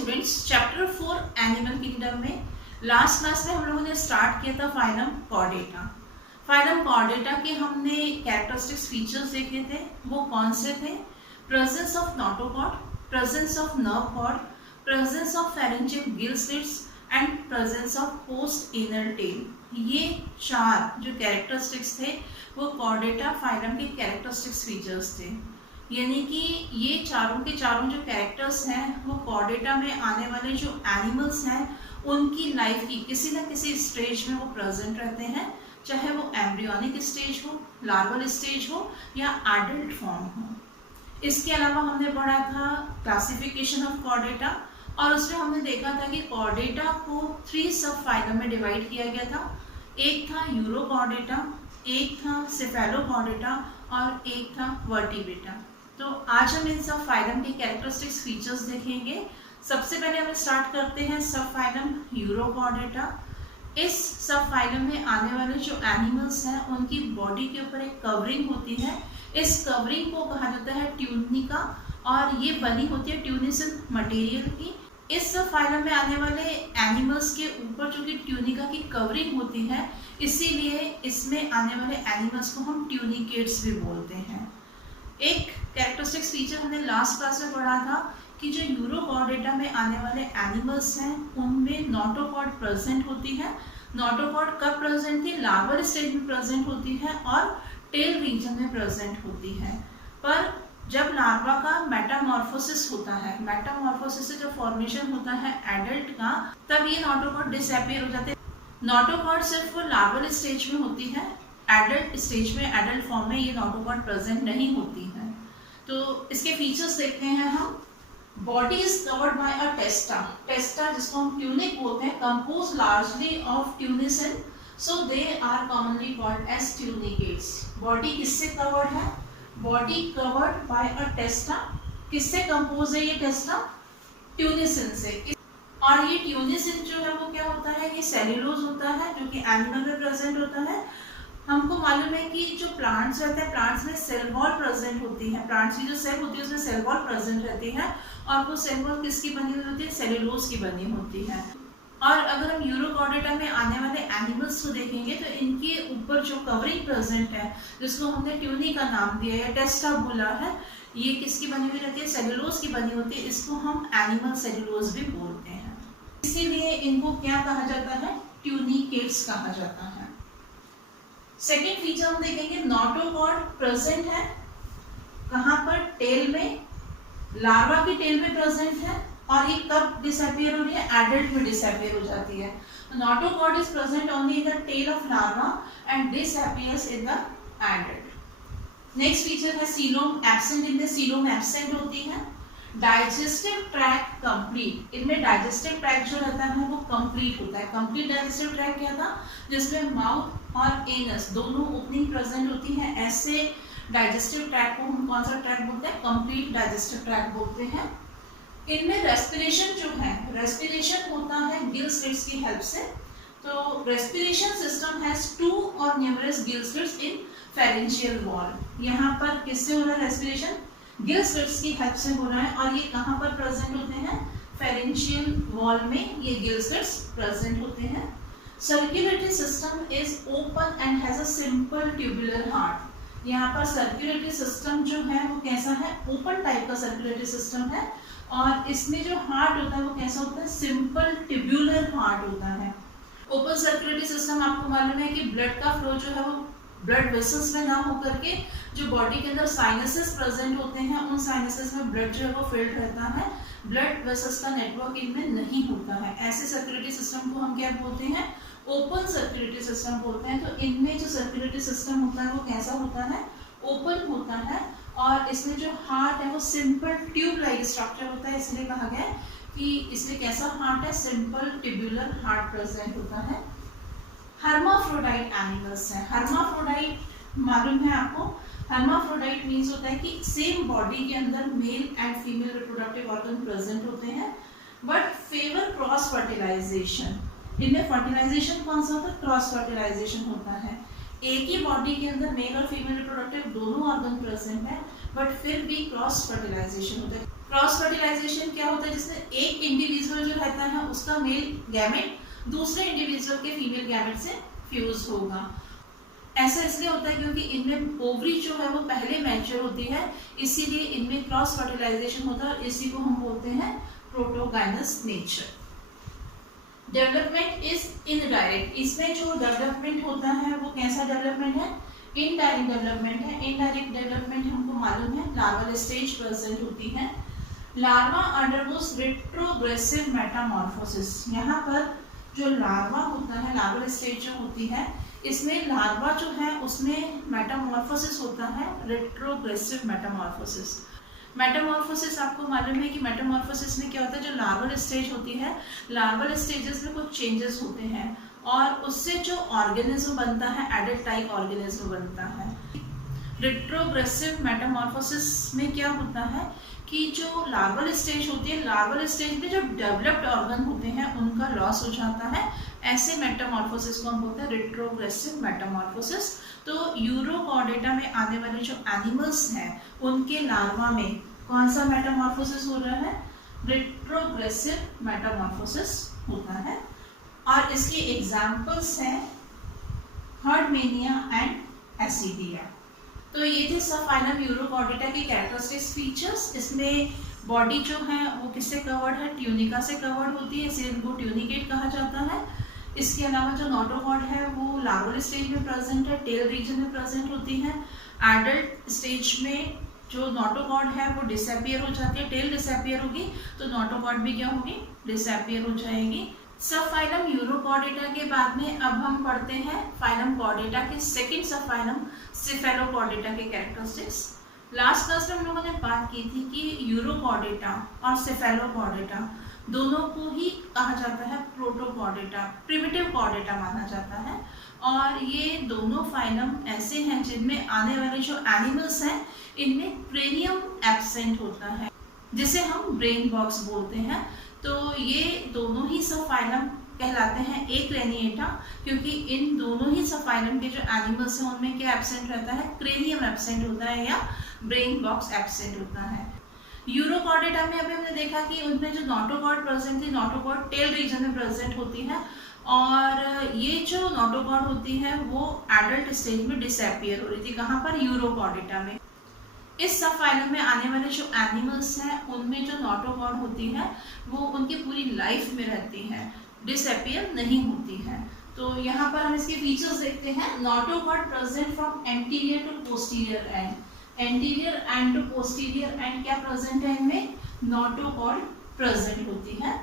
Students, chapter 4 animal kingdom में last class में हम लोगों ने स्टार्ट किया था फाइलम कॉर्डेटा। फाइलम कॉर्डेटा के हमने कैरेक्टरिस्टिक्स फीचर्स देखे थे। वो कौन से थे? Presence of notochord, presence of nerve cord, presence of pharyngeal gill slits and presence of post anal tail. ये चार जो कैरेक्टरिस्टिक्स थे वो कॉर्डेटा फाइलम के कैरेक्टरिस्टिक्स फीचर्स थे। यानी कि ये चारों के चारों जो कैरेक्टर्स हैं वो कॉर्डेटा में आने वाले जो एनिमल्स हैं उनकी लाइफ की किसी न किसी स्टेज में वो प्रेजेंट रहते हैं, चाहे वो एम्ब्रियोनिक स्टेज हो, लार्वल स्टेज हो या एडल्ट फॉर्म हो। इसके अलावा हमने पढ़ा था क्लासिफिकेशन ऑफ कॉर्डेटा और उसमें हमने देखा था कि कॉर्डेटा को 3 सब फाइलम में डिवाइड किया गया था। एक था यूरोकॉर्डेटा, एक था सेफेलोकॉर्डेटा और एक था वर्टिब्रेटा। तो आज हम इन सब फाइलम के कैरेक्टरिस्टिक्स फीचर्स देखेंगे। सबसे पहले हम स्टार्ट करते हैं सब फाइलम यूरोकॉर्डेटा। इस सब फाइलम में आने वाले जो एनिमल्स हैं उनकी बॉडी के ऊपर एक कवरिंग होती है। इस कवरिंग को कहा जाता है ट्यूनिका और ये बनी होती है ट्यूनिसन मटेरियल की। इस सब फाइलम में आने वाले एनिमल्स के ऊपर जो कि ट्यूनिका की कवरिंग होती है, इसीलिए इसमें आने वाले एनिमल्स को हम ट्यूनिकेट्स भी बोलते हैं। एक कैरेक्टरिस्टिक्स फीचर हमने लास्ट क्लास में पढ़ा था कि जो यूरोकॉर्डेटा में आने वाले एनिमल्स हैं उनमें नोटोकॉर्ड प्रेजेंट होती है। नोटोकॉर्ड कब प्रेजेंट थी? लार्वल स्टेज में प्रेजेंट होती है और टेल रीजन में प्रेजेंट होती है। पर जब लार्वा का मेटामॉर्फोसिस होता है, मेटामॉर्फोसिस से जब फॉर्मेशन होता है एडल्ट का, तब ये नोटोकॉर्ड डिसअपीयर हो जाते हैं। नोटोकॉर्ड सिर्फ लार्वल स्टेज में होती है, एडल्ट स्टेज में, एडल्ट फॉर्म में ये नोटोकॉर्ड प्रेजेंट नहीं होती है। तो इसके फीचर्स देखते हैं हम। Body is covered by a testa. Testa जिसको हम ट्यूनिक बोलते हैं, compose largely of tunicin, so they are commonly called as tunicates. Body किससे कवर्ड है? Body covered by a testa. किससे कंपोज है ये टेस्टा? ट्यूनिसिन से। और ये ट्यूनिसिन जो है वो क्या होता है? ये सेल्यूलोज होता है जो कि एनिमल में प्रेजेंट होता है। हमको मालूम है कि जो प्लांट्स रहते हैं, प्लांट्स में सेल वॉल प्रेजेंट होती है। प्लांट्स की जो सेल होती है उसमें सेल वॉल प्रेजेंट रहती है और वो सेल वॉल किसकी बनी हुई होती है? सेल्यूलोज की बनी होती है। और अगर हम यूरोकॉर्डेटा में आने वाले एनिमल्स को देखेंगे तो इनके ऊपर जो कवरिंग प्रेजेंट है, जिसको हमने ट्यूनी का नाम दिया है, टेस्टा बोला है, ये किसकी बनी हुई रहती है? सेल्यूलोज की बनी होती है। इसको हम एनिमल सेल्यूलोज भी बोलते हैं। इसीलिए इनको क्या कहा जाता है? ट्यूनिकेट्स कहा जाता है। सेकेंड फीचर हम देखेंगे, नोटोकॉर्ड प्रेजेंट है कहाँ पर? टेल में, लार्वा की टेल में प्रेजेंट है। और ये कब डिसअपीयर हो रही है? एडल्ट में डिसअपीयर हो जाती है। Notochord is present only in the tail of larva and disappears in the adult. Next feature है सीलोम एब्सेंट। इनमें सीलोम एब्सेंट होती है। Digestive tract complete. इनमें डाइजेस्टिव ट्रैक्ट जो रहता है वो कंप्लीट होता है। कंप्लीट डाइजेस्टिव ट्रैक्ट क्या था? जिसमें माउथ और एनस दोनों ओपनिंग प्रेजेंट होती है। ऐसे डाइजेस्टिव ट्रैक्ट को हम कौन सा ट्रैक्ट बोलते हैं? कंप्लीट डाइजेस्टिव ट्रैक्ट बोलते हैं। इनमें रेस्पिरेशन जो है, रेस्पिरेशन होता है गिल स्लिट्स की हेल्प से। तो रेस्पिरेशन सिस्टम हैज 2 और न्यूमरस गिल स्लिट्स इन फेरेंजियल वॉल। यहाँ पर किससे हो रहा है रेस्पिरेशन? गिल स्लिट्स की हेल्प से हो रहा है। और ये कहाँ पर प्रेजेंट होते हैं? फेरेंजियल वॉल में ये गिल स्लिट्स प्रेजेंट होते हैं। Circulatory system is open and has a simple tubular heart. यहाँ पर सर्कुलेटरी सिस्टम जो है वो कैसा है? ओपन टाइप का सर्कुलेटरी सिस्टम है। और इसमें जो हार्ट होता है वो कैसा होता है? सिंपल ट्यूबुलर हार्ट होता है। ओपन सर्कुलेटरी सिस्टम, आपको मालूम है कि ब्लड का फ्लो जो है वो ब्लड वेसल्स में ना होकर के जो बॉडी के अंदर साइनसेस प्रेजेंट होते हैं, उन साइनसेस में ब्लड जो है वो फिल्ड रहता है। ब्लड वेसल्स का नेटवर्क इनमें नहीं होता है। ऐसे सर्कुलेटरी सिस्टम को हम क्या बोलते हैं? ओपन सर्कुलेटरी सिस्टम बोलते हैं। तो इनमें जो सर्कुलेटरी सिस्टम होता है वो कैसा होता है? ओपन होता है। और इसमें जो हार्ट है वो सिंपल ट्यूब लाइक स्ट्रक्चर होता है। इसलिए कहा गया है कि इसमें कैसा हार्ट है? सिंपल ट्यूबुलर हार्ट प्रेजेंट होता है। हर्माफ्रोडाइट एनिमल्स हैं। हर्माफ्रोडाइट मालूम है आपको? हर्माफ्रोडाइट मीन्स होता है कि सेम बॉडी के अंदर male and female reproductive organ present होते हैं बट फेवर क्रॉस फर्टिलाइजेशन। इनमें फर्टिलाइजेशन कौन सा होता है? क्रॉस फर्टिलाइजेशन होता है। एक ही बॉडी के अंदर मेल और फीमेल रिप्रोडक्टिव दोनों ऑर्गन प्रेजेंट है, बट फिर भी क्रॉस फर्टिलाइजेशन होता है। क्रॉस फर्टिलाइजेशन क्या होता है, जिसमें एक इंडिविजुअल जो रहता है उसका मेल गैमेट दूसरे इंडिविजुअल के फीमेल गैमेट से फ्यूज होगा। ऐसा इसलिए होता है क्योंकि इनमें ओवरी जो है वो पहले मैच्योर होती है, इसीलिए इनमें क्रॉस फर्टिलाइजेशन होता है और इसी को हम बोलते हैं protogynous nature. Development is indirect, इसमें जो डेवलपमेंट होता है वो कैसा डेवलपमेंट है, इनडायरेक्ट डेवलपमेंट है। इनडायरेक्ट डेवलपमेंट हमको मालूम है लार्वल स्टेज प्रेजेंट होती है। लार्वा अंडरगोस रेट्रोग्रेसिव मेटामॉर्फोसिस, यहाँ पर जो लार्वा होता है, लार्वल स्टेज जो होती है, इसमें लार्वा जो है उसमें मेटामॉर्फोसिस होता है, रेट्रोग्रेसिव मेटामॉर्फोसिस। मेटामॉर्फोसिस आपको मालूम है कि मेटामॉर्फोसिस में क्या होता है, जो लार्वल स्टेज होती है, लार्वल स्टेजेस में कुछ चेंजेस होते हैं और उससे जो ऑर्गेनिज्म बनता है एडल्ट टाइप ऑर्गेनिज्म बनता है। रेट्रोग्रेसिव मेटामॉर्फोसिस में क्या होता है कि जो लार्वल स्टेज होती है, लार्वल स्टेज में जो डेवलप्ड ऑर्गन होते हैं उनका लॉस हो जाता है, ऐसे मेटामॉर्फोसिस को हम बोलते हैं रेट्रोग्रेसिव मेटामॉर्फोसिस। तो यूरोकॉर्डेटा में आने वाले जो एनिमल्स हैं उनके लार्वा में कौन सा मेटामॉर्फोसिस हो रहा है, रेट्रोग्रेसिव मेटामॉर्फोसिस होता है। और इसके एग्जाम्पल्स हैं हर्डमेनिया एंड एसिडिया। तो ये थे सब फाइनम यूरोकॉर्डेटा के कैरेक्टरिस्टिक्स फीचर्स। इसमें बॉडी जो है वो किससे कवर्ड है, ट्यूनिका से कवर्ड होती है, इसे इनको ट्यूनिकेट कहा जाता है। इसके अलावा जो नोटोकॉर्ड है वो लार्वल स्टेज में प्रेजेंट है, टेल रीजन में प्रेजेंट होती है। एडल्ट स्टेज में जो नोटोकॉर्ड है वो डिसअपियर हो जाती है, टेल डिसअपियर होगी तो नोटोकॉर्ड भी क्या होगी, डिसअपियर हो जाएगी। सब फाइलम यूरोकॉर्डेटा के बाद में अब हम पढ़ते हैं फाइलम कॉर्डेटा के सेकंड सब फाइलम सेफेलोकॉर्डेटा के कैरेक्टरिस्टिक्स। लास्ट क्लास में हम लोगों ने बात की थी कि यूरोकॉर्डेटा और सेफेलोकॉर्डेटा दोनों को ही कहा जाता है प्रोटोकॉर्डेटा, प्रिमिटिव कॉर्डेटा माना जाता है। और ये दोनों फाइलम ऐसे हैं जिनमें आने वाले जो एनिमल्स हैं इनमें क्रेनियम एब्सेंट होता है, जिसे हम ब्रेन बॉक्स बोलते हैं। तो ये दोनों ही सब फाइलम कहलाते हैं एक्रेनिएटा, क्योंकि इन दोनों ही सब फाइलम के जो एनिमल्स हैं उनमें क्या एब्सेंट रहता है, क्रेनियम एब्सेंट होता है या ब्रेन बॉक्स एब्सेंट होता है। यूरोकॉर्डेटा में अभी हमने देखा कि उनमें जो नोटोकॉर्ड प्रेजेंट थी, नोटोकॉर्ड टेल रीजन में प्रेजेंट होती है और ये जो नोटोकॉर्ड होती है वो एडल्ट स्टेज में डिसअपियर हो रही थी। कहाँ पर, यूरोकॉर्डेटा में। इस सब फाइलम में आने वाले जो एनिमल्स हैं उनमें जो नोटोकॉर्ड होती है वो उनकी पूरी लाइफ में रहती है, डिसअपियर नहीं होती है। तो यहाँ पर हम इसके फीचर्स देखते हैं। Notochord present from anterior to posterior end, anterior end to posterior end क्या प्रेजेंट है इनमें, नोटोकॉर्ड प्रेजेंट होती है।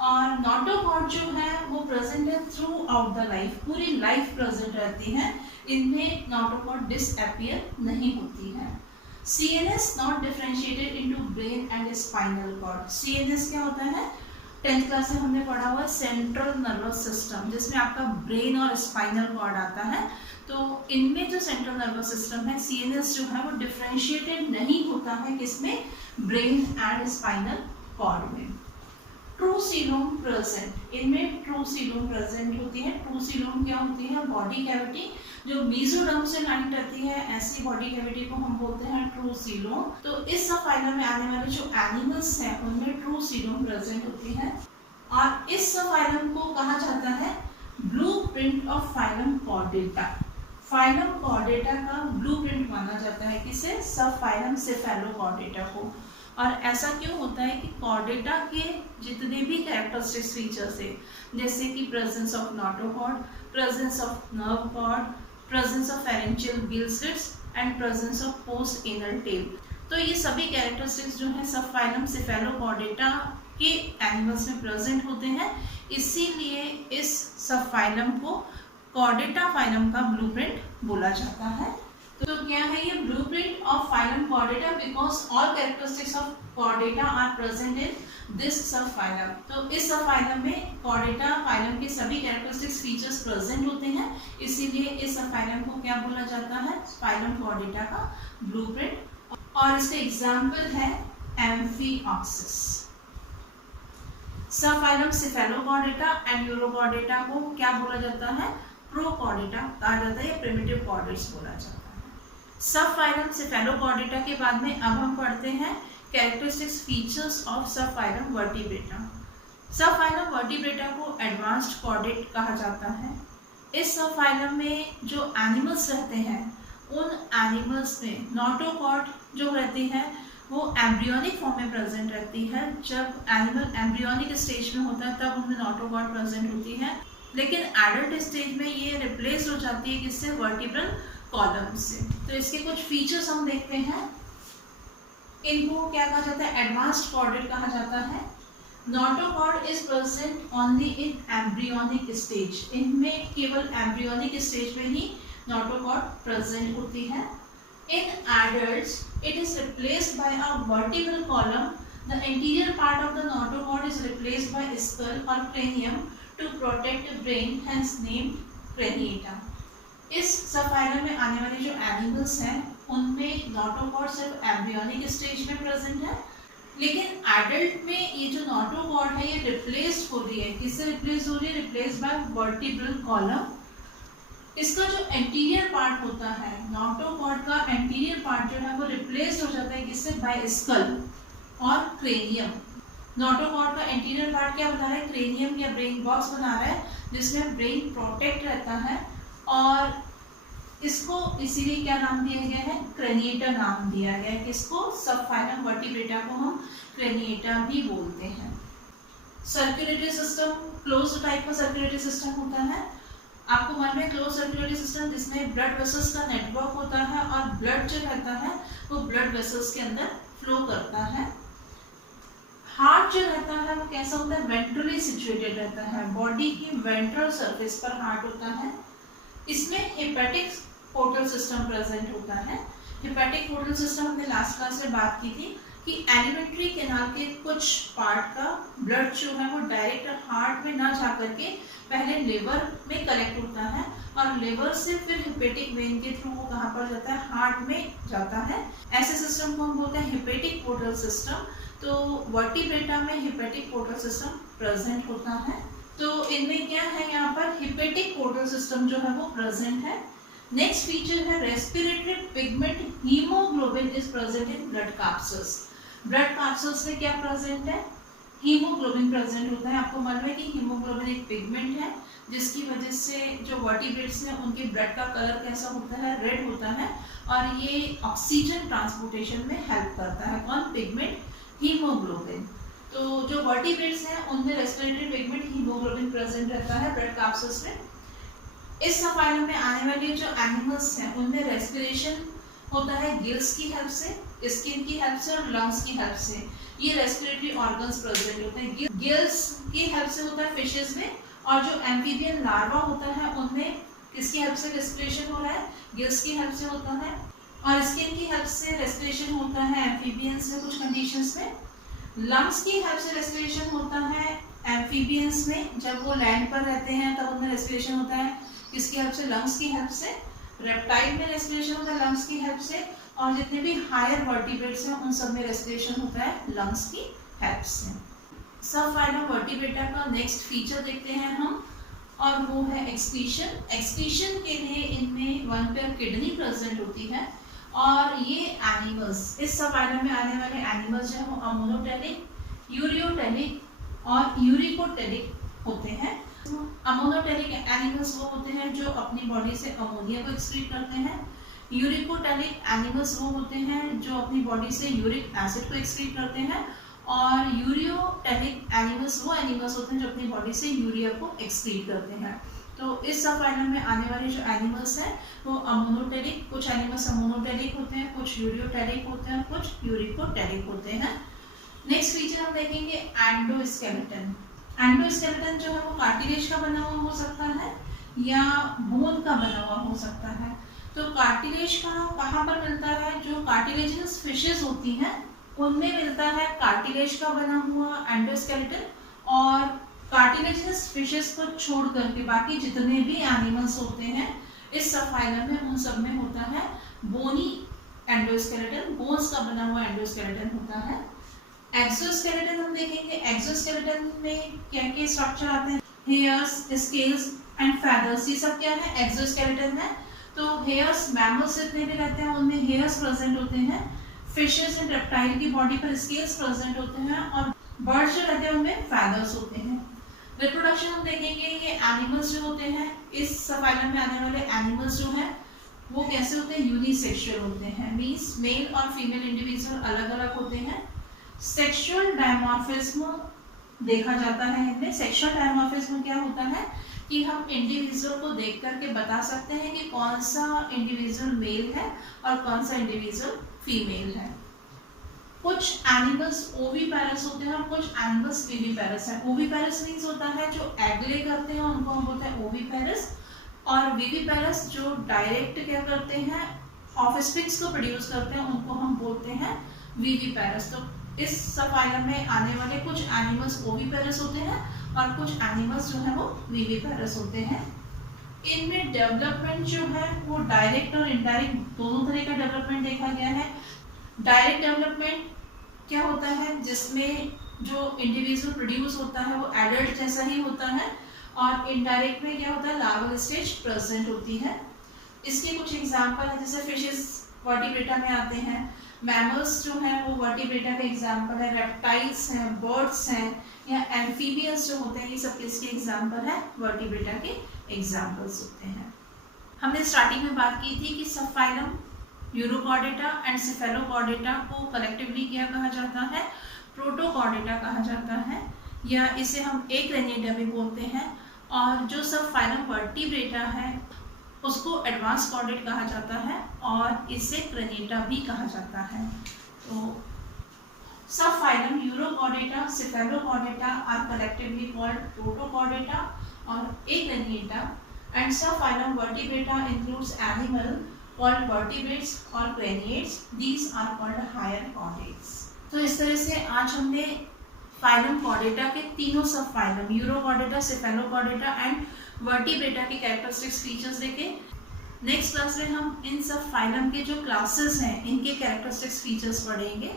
और नोटोकॉर्ड जो है वो प्रेजेंट है थ्रू आउट द लाइफ, पूरी लाइफ प्रेजेंट रहती है, इनमें नोटोकॉर्ड डिसअपियर नहीं होती है। CNS not differentiated into brain and spinal cord। CNS क्या होता है, 10th क्लास से हमने पढ़ा हुआ सेंट्रल नर्वस सिस्टम, जिसमें आपका ब्रेन और स्पाइनल कॉर्ड आता है। तो इनमें जो सेंट्रल नर्वस सिस्टम है CNS जो है वो डिफरेंशिएटेड नहीं होता है, किसमें, ब्रेन एंड स्पाइनल कॉर्ड में। ट्रू सीलोम प्रेजेंट, इनमें ट्रू सीलोम प्रेजेंट होती है। ट्रू सीलोम क्या होती है, बॉडी कैविटी जो मेसोडर्म से कनेक्ट रहती है, ऐसी बॉडी कैविटी को हम बोलते हैं ट्रू सीलोम। तो इस सब फाइलम में आने वाले जो एनिमल्स हैं उनमें ट्रू सीलोम प्रेजेंट होती है और इस सब फाइलम को कहा जाता है blueprint of phylum Chordata. Phylum Chordata का ब्लूप्रिंट माना जाता है किसे, सब फाइलम सेफेलोकॉर्डेटा को। और ऐसा क्यों होता है कि कॉर्डेटा के जितने भी कैरेक्टरिस्टिक्स फीचर्स है, जैसे कि presence of notochord, presence of nerve cord, presence of pharyngeal gill slits and presence of post anal tail, तो ये सभी कैरेक्टरिस्टिक्स जो है सब फाइलम सेफेलोकॉर्डेटा के एनिमल्स में प्रेजेंट होते हैं। इसीलिए इस सब फाइलम को कॉर्डेटा फाइलम का ब्लूप्रिंट बोला जाता है। तो क्या है ये blueprint of phylum chordata, because all characteristics of chordata are present in this subphylum. तो इस सब फाइलम में कॉर्डेटा फाइलम के सभी कैरेक्टरिस्टिक्स फीचर्स प्रेजेंट होते हैं, इसीलिए इस सब फाइलम को क्या बोला जाता है, फाइलम कॉर्डेटा का ब्लूप्रिंट। और इसके एग्जाम्पल है एम्फीऑक्सिस। सब फाइलम सेफेलोकॉर्डेटा एंड यूरोकॉर्डेटा को क्या बोला जाता है, प्रोकॉर्डेटा कहा जाता है या प्रिमिटिव कॉर्डेट्स बोला जाता है। सब फाइलम सेफेलोकॉर्डेटा के बाद में अब हम पढ़ते हैं कैरेक्टरिस्टिक्स फीचर्स ऑफ सब फाइलम वर्टिब्रेटा। सब फाइलम वर्टिब्रेटा को एडवांस्ड कॉर्डेट कहा जाता है। इस सब फाइलम में जो एनिमल्स रहते हैं उन एनिमल्स में नोटोकॉर्ड जो रहती है वो एम्ब्रियोनिक फॉर्म में प्रेजेंट रहती है। जब एनिमल एम्ब्रियोनिक स्टेज में होता है तब उनमें नोटोकॉर्ड प्रेजेंट होती है, लेकिन एडल्ट स्टेज में ये रिप्लेस हो जाती है किससे? वर्टिब्रल कॉलम से। तो इसके कुछ फीचर्स हम देखते हैं। इनको क्या कहा जाता है? एडवांस्ड कॉर्डेट कहा जाता है। Notochord is present only in embryonic stage. इनमें केवल एम्ब्रियोनिक स्टेज में ही नोटोकॉर्ड प्रेजेंट होती है। In adults, it is replaced by a vertebral column. The anterior part of the notochord is replaced by skull or cranium to protect the brain, hence named craniata. इस subphylum में आने वाले जो animals हैं उनमें notochord सिर्फ embryonic stage में present है, लेकिन एडल्ट में ये जो नोटोकॉर्ड है ये रिप्लेस हो रही है। किससे रिप्लेस हो रही है? Replace by vertebral column. इसका जो एंटीरियर पार्ट होता है, नोटोकॉर्ड का एंटीरियर पार्ट जो है वो रिप्लेस हो जाता है किससे? बाय स्कल और क्रेनियम। नोटोकॉर्ड का एंटीरियर पार्ट क्या बना रहा है? क्रेनियम या ब्रेन बॉक्स बना रहा है जिसमें ब्रेन प्रोटेक्ट रहता है, और इसको इसीलिए क्या नाम दिया गया है? क्रेनिएटा नाम दिया गया है। किसको? सबफाइलम वर्टिब्रेटा को हम क्रेनिएटा भी बोलते हैं। सर्कुलेटरी सिस्टम क्लोज टाइप का सर्कुलेटरी सिस्टम होता है। आपको मन में क्लोज सर्कुलेटरी सिस्टम जिसमें ब्लड वेसल्स का नेटवर्क होता है और ब्लड जो रहता है वो ब्लड वेसल्स के अंदर फ्लो करता है। हार्ट जो रहता है वो कैसा होता है? वेंट्रली सिचुएटेड रहता है। बॉडी की वेंट्रल सरफेस पर हार्ट होता है। इसमें हेपेटिक पोर्टल सिस्टम प्रेजेंट होता है। हेपेटिक पोर्टल सिस्टम हमने लास्ट क्लास में बात की थी कि एलिमेंट्री कैनाल के कुछ पार्ट का ब्लड जो है वो डायरेक्ट हार्ट में ना जा करके पहले लिवर में कलेक्ट होता है, और लिवर से फिर हेपेटिक वेन के थ्रू वो कहाँ पर जाता है? हार्ट में जाता है। ऐसे सिस्टम को हम बोलते हैं हेपेटिक पोर्टल सिस्टम। तो वर्टिब्रेटा में हेपेटिक पोर्टल सिस्टम प्रेजेंट होता है। तो इनमें क्या है? यहाँ पर हेपेटिक पोर्टल सिस्टम जो है वो प्रेजेंट है। नेक्स्ट फीचर है respiratory pigment haemoglobin is present in blood capsules. Blood capsules में क्या प्रेजेंट है? हीमोग्लोबिन प्रेजेंट होता है। आपको मालूम है कि हीमोग्लोबिन एक पिगमेंट है जिसकी वजह से जो वर्टिब्रेट्स हैं उनके ब्लड का कलर कैसा होता है? रेड होता है, और ये ऑक्सीजन ट्रांसपोर्टेशन में हेल्प करता है। कौन? Pigment haemoglobin. तो जो वर्टिब्रेट्स हैं उनमें रेस्पिरेटरी पिगमेंट हीमोग्लोबिन प्रेजेंट रहता है ब्लड कैप्सूल्स में। इस सबफाइलम में आने वाले जो एनिमल्स हैं उनमें रेस्पिरेशन होता है गिल्स की हेल्प से, स्किन की हेल्प से और लंग्स की हेल्प से। ये रेस्पिरेटरी ऑर्गन्स प्रेजेंट होते हैं। गिल्स की हेल्प से होता है फिशेस में, और जो एम्फीबियन लार्वा होता है उनमें किसकी हेल्प से रेस्पिरेशन हो रहा है? गिल्स की हेल्प से होता है। और स्किन की हेल्प से रेस्पिरेशन होता है एम्फीबियंस में कुछ कंडीशंस में। लंग्स की हेल्प से रेस्पिरेशन होता है एम्फीबियंस में, जब वो लैंड पर रहते हैं तब उनमें रेस्पिरेशन होता है किसकी हेल्प से? लंग्स की हेल्प से। रेप्टाइल में रेस्पिरेशन होता है लंग्स की हेल्प से, और जितने भी हायर वर्टिब्रेट्स हैं उन सब में रेस्पिरेशन होता है लंग्स की हेल्प से। सबफाइलम वर्टिब्रेटा का नेक्स्ट फीचर देखते हैं हम, और वो है एक्सक्रीशन। एक्सक्रीशन के लिए इनमें वन पेयर किडनी प्रेजेंट होती है, और ये एनिमल्स, इस सबफाइलम में आने वाले एनिमल्स जो है वो अमोनोटेलिक, यूरियोटेलिक और यूरिकोटेलिक होते हैं। अमोनोटेलिक एनिमल्स वो होते हैं जो अपनी बॉडी से अमोनिया को एक्सक्रीट करते हैं। यूरिकोटेलिक एनिमल्स वो होते हैं जो अपनी बॉडी से यूरिक एसिड को एक्सक्रीट करते हैं, और यूरियोटेलिक एनिमल्स वो एनिमल्स होते हैं जो अपनी बॉडी से यूरिया को एक्सक्रीट करते हैं। तो इस सबफाइलम में आने वाले जो एनिमल्स हैं वो अमोनोटेलिक, कुछ एनिमल्स अमोनोटेलिक होते हैं, कुछ यूरियोटेलिक होते हैं, कुछ यूरिकोटेलिक होते हैं। नेक्स्ट फीचर हम देखेंगे एंडोस्केलेटन। एंडोस्केलेटन जो है वो कार्टिलेज का बना हुआ हो सकता है या बोन का बना हुआ हो सकता है। तो कार्टिलेज का कहाँ पर मिलता है? जो कार्टिलेजिनस फिशेस होती हैं उनमें मिलता है कार्टिलेज का बना हुआ एंडोस्केलेटन, और कार्टिलेजिनस फिशेस को छोड़ करके बाकी जितने भी एनिमल्स होते हैं इस सबफाइलम में उन सब में होता है बोनी एंडोस्केलेटन, बोन्स का बना हुआ एंडोस्केलेटन होता है। एक्सोस्केलेटन हम देखेंगे। एक्सोस्केलेटन में क्या क्या स्ट्रक्चर आते हैं? हेयर्स, स्केल्स एंड फेदर्स, ये सब क्या है, एक्सोस्केलेटन है। तो हेयर्स, मैमल्स जितने भी रहते हैं उनमें हेयर्स प्रेजेंट होते हैं। फिशेस एंड रेप्टाइल की बॉडी पर स्केल्स प्रेजेंट होते हैं और बर्ड्स जो रहते हैं उनमें फेदर्स होते हैं। रिप्रोडक्शन हम देखेंगे, ये एनिमल्स जो होते हैं, इस सबफाइलम में आने वाले एनिमल्स जो हैं वो कैसे होते हैं, यूनिसेक्सुअल होते हैं, मींस मेल और फीमेल इंडिविजुअल अलग अलग होते हैं। सेक्सुअल डायमॉर्फिज्म देखा जाता है इनमें। सेक्सुअल डायमॉर्फिज्म क्या होता है कि हम इंडिविजुअल को देख करके बता सकते हैं कि कौन सा इंडिविजुअल मेल है और कौन सा इंडिविजुअल फीमेल है। कुछ एनिमल्स ओविपेरस होते हैं और कुछ एनिमल्स विविपेरस हैं। ओविपेरस मीन्स होता है जो एग ले करते हैं उनको हम बोलते हैं ओविपेरस, और विविपेरस जो डायरेक्ट क्या करते हैं, ऑफस्प्रिंग्स को प्रोड्यूस करते हैं, उनको हम बोलते हैं विविपेरस। तो इस सबफाइलम में आने वाले कुछ एनिमल्स ओविपेरस होते हैं और कुछ एनिमल्स जो है वो विविपेरस होते हैं। इनमें डेवलपमेंट जो है वो डायरेक्ट और इनडायरेक्ट दोनों तरह का डेवलपमेंट देखा गया है। डायरेक्ट डेवलपमेंट क्या होता है, जिसमें जो इंडिविजुअल प्रोड्यूस होता है वो एडल्ट जैसा ही होता है, और इनडायरेक्ट में क्या होता है, लार्वल स्टेज प्रेजेंट होती है। इसके कुछ एग्जांपल है, जैसे फिशेस वर्टिब्रेटा में आते हैं, मैमल्स जो हैं वो वर्टिब्रेटा का एग्जांपल है, रेप्टाइल्स हैं, बर्ड्स हैं या एम्फीबियंस जो होते हैं, ये सब किसके एग्जांपल है, वर्टिब्रेटा के एग्जांपल्स होते हैं। हमने स्टार्टिंग में बात की थी कि सबफाइलम यूरोकॉर्डेटा एंड सेफेलोकॉर्डेटा को कलेक्टिवली क्या कहा जाता है, प्रोटोकॉर्डेटा कहा जाता है, या इसे हम एक्रेनिएटा भी बोलते हैं। और जो सबफाइलम वर्टिब्रेटा है उसको एडवांस कॉर्डेट कहा जाता है और इसे क्रेनिएटा भी कहा जाता है। तो subphylum urochordata, cephalochordata are collectively called protochordata और acraniata, and subphylum vertebrata includes animal called vertebrates or craniates. These are called higher chordates. तो इस तरह से आज हमने फाइलम कॉर्डेटा के तीनों सब phylum urochordata, Cephalochordata and vertebrata के कैरेक्टरिस्टिक्स फीचर्स देखे। नेक्स्ट क्लास में हम इन सब फाइलम के जो क्लासेस हैं इनके कैरेक्टरिस्टिक्स फीचर्स पढ़ेंगे।